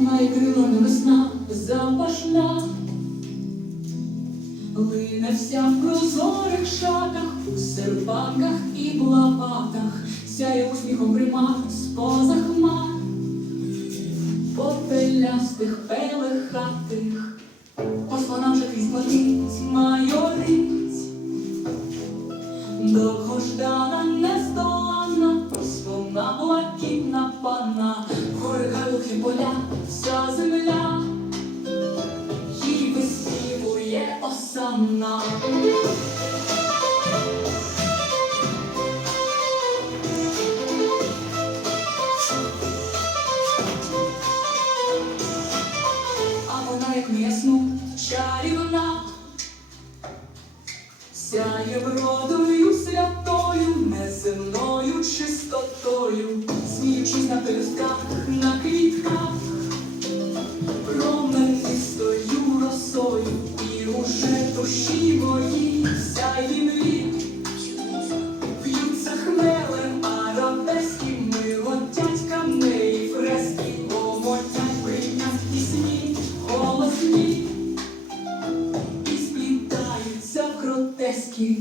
має крилами весна запашна. Лине вся в прозорих шатах, у серпанках і блаватах, сяє усміхом примар споза хмар, попелястих пелехатих, по слонам же крізь летить майорить. Довгождана, нездолана, вона блакитна пана, гори галухи поля, вся земля, їй виспівує осанна. А вона, як м'ясну, чарівна, Сяє вродою святою, уже душі мої мрій, б'ються хмелем арабескими, милотять камнеї фрески, омотять прийнять пісні, голосні. І сплітаються в гротески.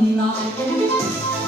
那